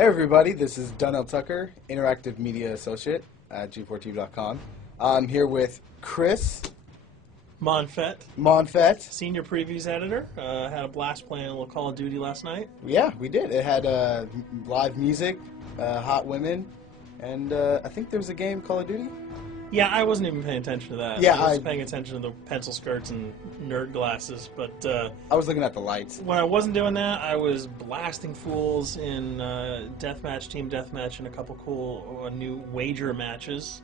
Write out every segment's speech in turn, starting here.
Hey everybody, this is Donnell Tucker, Interactive Media Associate at G4TV.com. I'm here with Chris Monfett, Senior Previews Editor. Had a blast playing a little Call of Duty last night. Yeah, we did. It had live music, hot women, and I think there was a game, Call of Duty? Yeah, I wasn't even paying attention to that. Yeah, I was paying attention to the pencil skirts and nerd glasses, but I was looking at the lights. When I wasn't doing that, I was blasting fools in deathmatch, team deathmatch, and a couple cool new wager matches,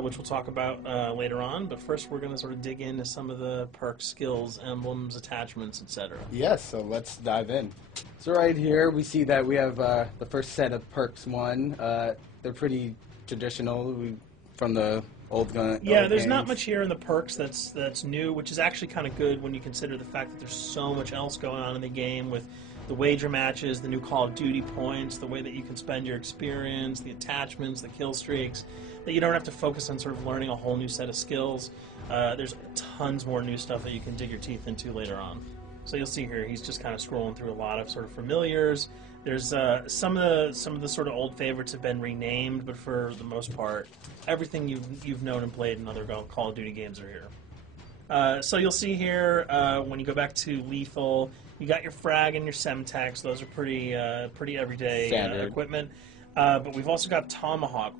which we'll talk about later on. But first, we're going to sort of dig into some of the perks, skills, emblems, attachments, etc. Yes, so let's dive in. So right here, we see that we have the first set of perks one. They're pretty traditional from the old gun. Yeah, old there's games. not much here in the perks that's new, which is actually kind of good when you consider the fact that there's so much else going on in the game with the wager matches, the new Call of Duty points, the way that you can spend your experience, the attachments, the kill streaks, that you don't have to focus on sort of learning a whole new set of skills. There's tons more new stuff that you can dig your teeth into later on. So you'll see here, he's just kind of scrolling through a lot of sort of familiars. There's some of the sort of old favorites have been renamed, but for the most part, everything you've known and played in other Call of Duty games are here. So you'll see here when you go back to Lethal, you got your frag and your semtex. Those are pretty everyday equipment. But we've also got Tomahawk,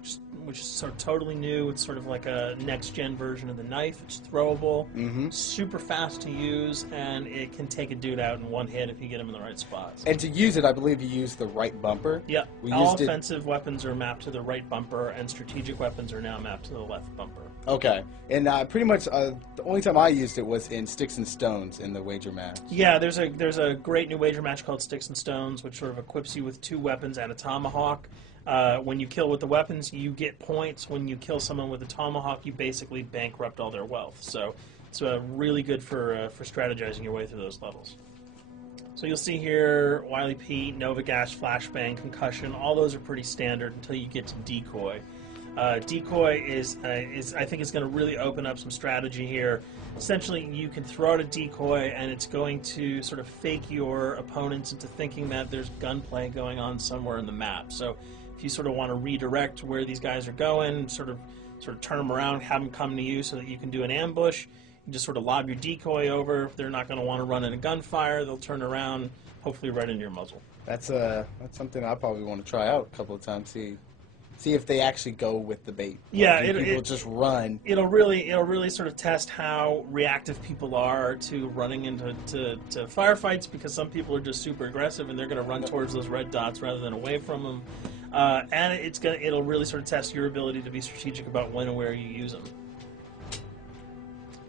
which is sort of totally new. It's sort of like a next-gen version of the knife. It's throwable, super fast to use, and it can take a dude out in one hit if you get him in the right spots. And to use it, I believe you use the right bumper. Yeah, all offensive weapons are mapped to the right bumper, and strategic weapons are now mapped to the left bumper. Okay, and pretty much the only time I used it was in Sticks and Stones in the wager match. Yeah, there's a great new wager match called Sticks and Stones, which sort of equips you with 2 weapons and a tomahawk. When you kill with the weapons, you get points. When you kill someone with a tomahawk, you basically bankrupt all their wealth. So it's really good for strategizing your way through those levels. So you'll see here, Wily Pete, Nova Gash, Flashbang, Concussion. All those are pretty standard until you get to Decoy. Decoy is I think it's going to really open up some strategy here. Essentially, you can throw out a decoy, and it's going to sort of fake your opponents into thinking that there's gunplay going on somewhere in the map. So if you sort of want to redirect where these guys are going, sort of turn them around, have them come to you so that you can do an ambush, you just sort of lob your decoy over. If they're not going to want to run in a gunfire, they'll turn around, hopefully right into your muzzle. That's something I probably want to try out a couple of times. See if they actually go with the bait. Yeah, people just run. It'll really sort of test how reactive people are to running into firefights, because some people are just super aggressive and they're going to run towards those red dots rather than away from them. And it'll really sort of test your ability to be strategic about when and where you use them.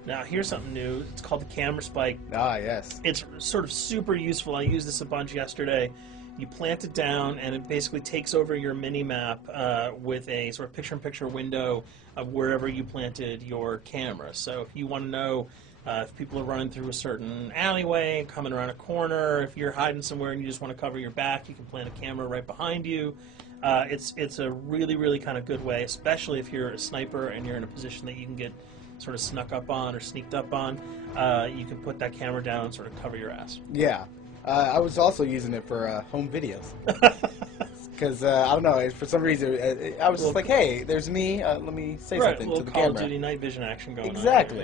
Now here's something new. It's called the camera spike. Ah, yes. It's sort of super useful. I used this a bunch yesterday. You plant it down, and it basically takes over your mini-map with a sort of picture-in-picture window of wherever you planted your camera. So if you want to know if people are running through a certain alleyway, coming around a corner, if you're hiding somewhere and you just want to cover your back, you can plant a camera right behind you. It's a really kind of good way, especially if you're a sniper and you're in a position that you can get sort of snuck up on or sneaked up on. You can put that camera down and sort of cover your ass. Yeah. I was also using it for home videos. Because, I don't know, for some reason, I was just like, hey, there's me, let me say something to the camera. Call of Duty night vision action going on. Exactly.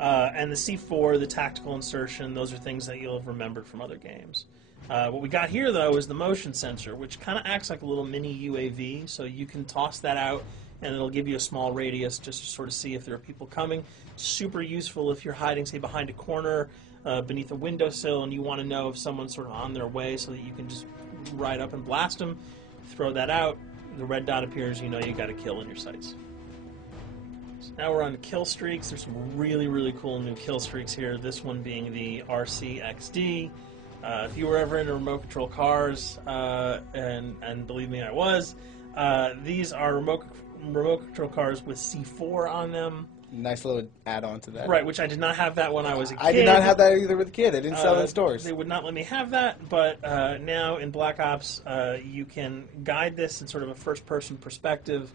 Yeah. And the C4, the tactical insertion, those are things that you'll have remembered from other games. What we got here, though, is the motion sensor, which kind of acts like a little mini UAV, so you can toss that out, and it'll give you a small radius just to sort of see if there are people coming. Super useful if you're hiding, say, behind a corner, beneath a windowsill, and you want to know if someone's sort of on their way so that you can just ride up and blast them. Throw that out, the red dot appears, you know you got a kill in your sights. So now we're on to kill streaks. There's some really cool new kill streaks here, this one being the RCXD. If you were ever into remote control cars, and believe me, I was, these are remote control cars with C4 on them. Nice little add-on to that. Right, which I did not have that when I was a kid. I did not have that either with a kid. They didn't sell it in stores. They would not let me have that, but now in Black Ops, you can guide this in sort of a first-person perspective.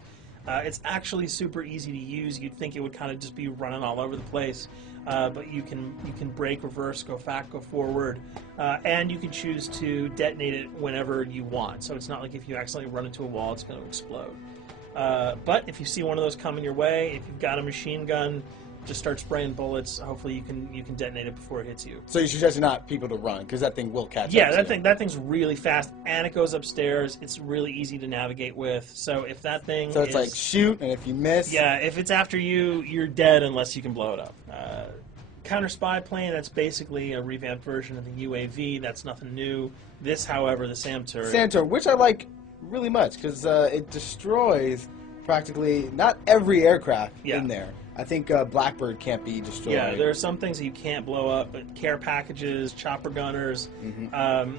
It's actually super easy to use. You'd think it would kind of just be running all over the place. but you can brake, reverse, go back, go forward, and you can choose to detonate it whenever you want. So it's not like if you accidentally run into a wall, it's going to explode. But if you see one of those coming your way, if you've got a machine gun, just start spraying bullets. Hopefully you can detonate it before it hits you. So you suggest not people to run, because that thing will catch up. Yeah, that thing's really fast, and it goes upstairs. It's really easy to navigate with. So if that thing So it's like shoot, and if you miss... Yeah, if it's after you, you're dead unless you can blow it up. Counter spy plane, that's basically a revamped version of the UAV. That's nothing new. This, however, the SAM turret... SAM turret, which I like really much, because it destroys practically not every aircraft in there. I think Blackbird can't be destroyed. Yeah, there are some things that you can't blow up, but care packages, chopper gunners,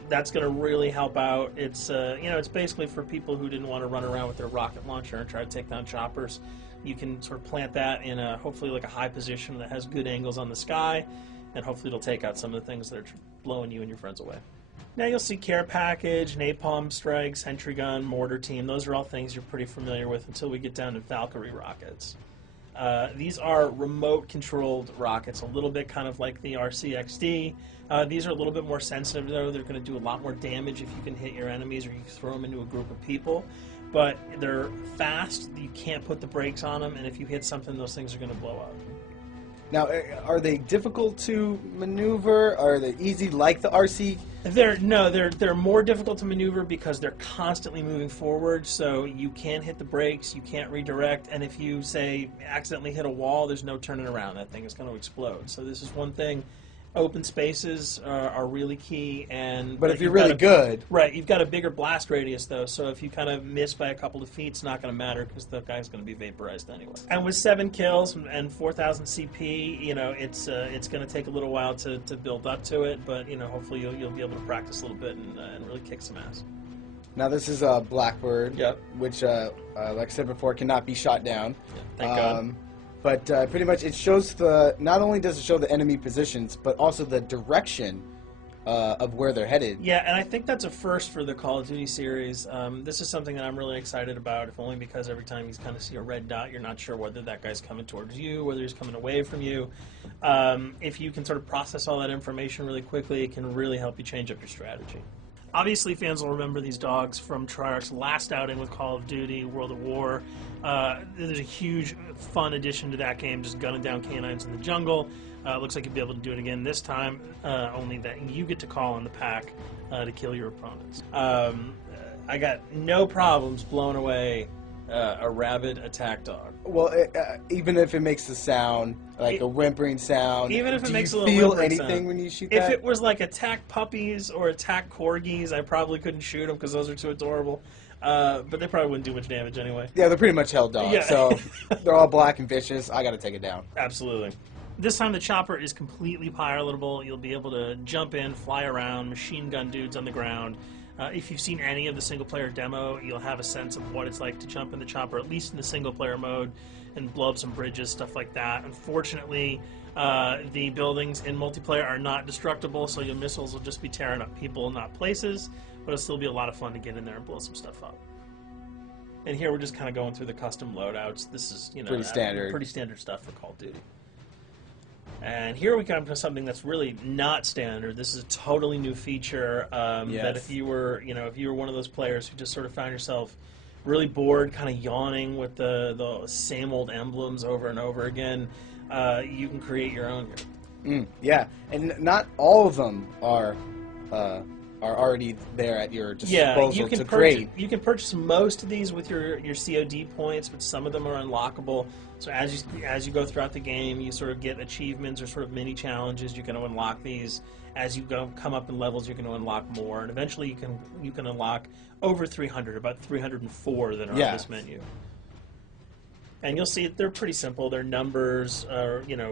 that's going to really help out. It's it's basically for people who didn't want to run around with their rocket launcher and try to take down choppers. You can sort of plant that in hopefully like a high position that has good angles on the sky, and hopefully it'll take out some of the things that are blowing you and your friends away. Now you'll see care package, napalm strike, sentry gun, mortar team. Those are all things you're pretty familiar with until we get down to Valkyrie rockets. These are remote-controlled rockets, a little bit kind of like the RCXD. These are a little bit more sensitive, though. They're going to do a lot more damage if you can hit your enemies or you throw them into a group of people. But they're fast, you can't put the brakes on them, and if you hit something, those things are going to blow up. Now, are they difficult to maneuver? Are they easy like the RC? They're more difficult to maneuver because they're constantly moving forward, so you can't hit the brakes, you can't redirect, and if you, say, accidentally hit a wall, there's no turning around. That thing is going to explode. So this is one thing. Open spaces are really key, but if you're really good, right? You've got a bigger blast radius, though. So if you kind of miss by a couple of feet, it's not going to matter because the guy's going to be vaporized anyway. And with 7 kills and 4,000 CP, it's going to take a little while to build up to it, but hopefully you'll be able to practice a little bit and really kick some ass. Now this is Blackbird, which, like I said before, cannot be shot down. Yeah, thank God. But pretty much it shows not only does it show the enemy positions, but also the direction of where they're headed. Yeah, and I think that's a first for the Call of Duty series. This is something that I'm really excited about, if only because every time you kind of see a red dot, you're not sure whether that guy's coming towards you, whether he's coming away from you. If you can sort of process all that information really quickly, it can really help you change up your strategy. Obviously, fans will remember these dogs from Treyarch's last outing with Call of Duty, World at War. There's a huge, fun addition to that game, just gunning down canines in the jungle. Looks like you'll be able to do it again this time, only that you get to call on the pack to kill your opponents. I got no problems blowing away a rabid attack dog. Well, even if it makes the sound, like a whimpering sound, even if it makes a little feel whimpering anything sound. when you shoot If that? it was like attack puppies or attack corgis, I probably couldn't shoot them because those are too adorable. But they probably wouldn't do much damage anyway. Yeah, they're pretty much held dogs, so they're all black and vicious. I got to take it down. Absolutely. This time the chopper is completely pilotable. You'll be able to jump in, fly around, machine gun dudes on the ground. If you've seen any of the single-player demo, you'll have a sense of what it's like to jump in the chopper, at least in the single-player mode, and blow up some bridges, stuff like that. Unfortunately, the buildings in multiplayer are not destructible, so your missiles will just be tearing up people, not places, but it'll still be a lot of fun to get in there and blow some stuff up. And here we're just kind of going through the custom loadouts. This is, pretty standard stuff for Call of Duty. And here we come to something that's really not standard. This is a totally new feature that if you were one of those players who just sort of found yourself really bored, kind of yawning with the same old emblems over and over again, you can create your own here. Yeah, and not all of them are already there at your disposal to create. You can purchase most of these with your COD points, but some of them are unlockable. So as you go throughout the game, you sort of get achievements or sort of mini challenges. You're going to unlock these. As you come up in levels, you're going to unlock more, and eventually you can unlock over 300, about 304 that are on this menu. And you'll see they're pretty simple. They're numbers,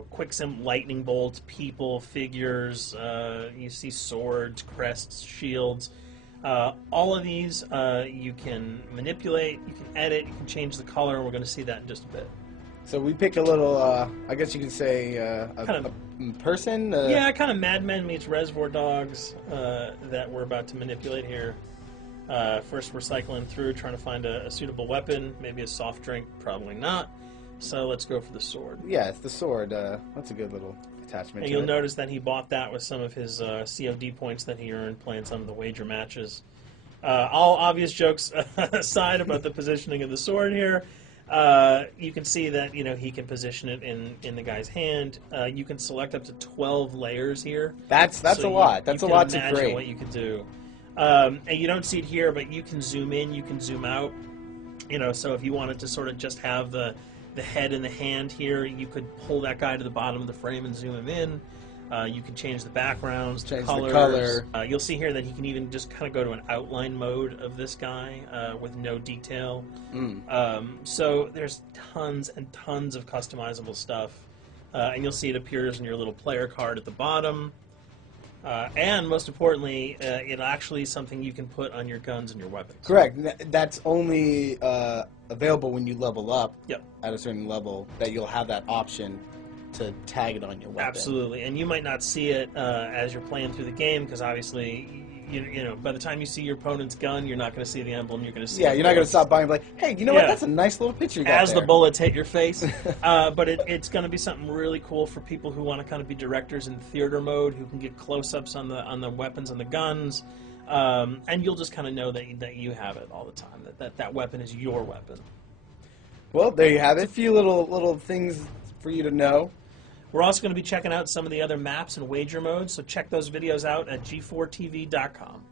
quick sim, lightning bolts, people, figures. You see swords, crests, shields. All of these you can manipulate, you can edit, you can change the color, and we're going to see that in just a bit. So we pick a little, I guess you could say, a person? Yeah, kind of Mad Men meets Reservoir Dogs that we're about to manipulate here. First we're cycling through trying to find a suitable weapon, maybe a soft drink, probably not. So let's go for the sword. Yeah, it's the sword. That's a good little attachment And to you'll it. notice that he bought that with some of his COD points that he earned playing some of the wager matches. All obvious jokes aside about the positioning of the sword here, you can see that he can position it in the guy's hand. You can select up to 12 layers here. That's So a lot. That's a lot to imagine create. what you can do. And you don't see it here, but you can zoom in, you can zoom out. So if you wanted to sort of just have the head and the hand here, you could pull that guy to the bottom of the frame and zoom him in. You can change the backgrounds, Change the the colors. color. You'll see here that he can even just kind of go to an outline mode of this guy with no detail. So there's tons and tons of customizable stuff. And you'll see it appears in your little player card at the bottom. And most importantly, it actually is something you can put on your guns and your weapons. Correct. That's only available when you level up Yep. at a certain level, that you'll have that option to tag it on your weapon. Absolutely, and you might not see it as you're playing through the game, because obviously, by the time you see your opponent's gun, you're not going to see the emblem. You're going to see. Yeah, you're not going to stop by and be like, hey, you know what? That's a nice little picture you got as there. the bullets hit your face. But it's going to be something really cool for people who want to kind of be directors in theater mode, who can get close-ups on the weapons and the guns, and you'll just kind of know that you have it all the time. That weapon is your weapon. Well, there you have it. A few little things for you to know. We're also going to be checking out some of the other maps and wager modes, so check those videos out at g4tv.com.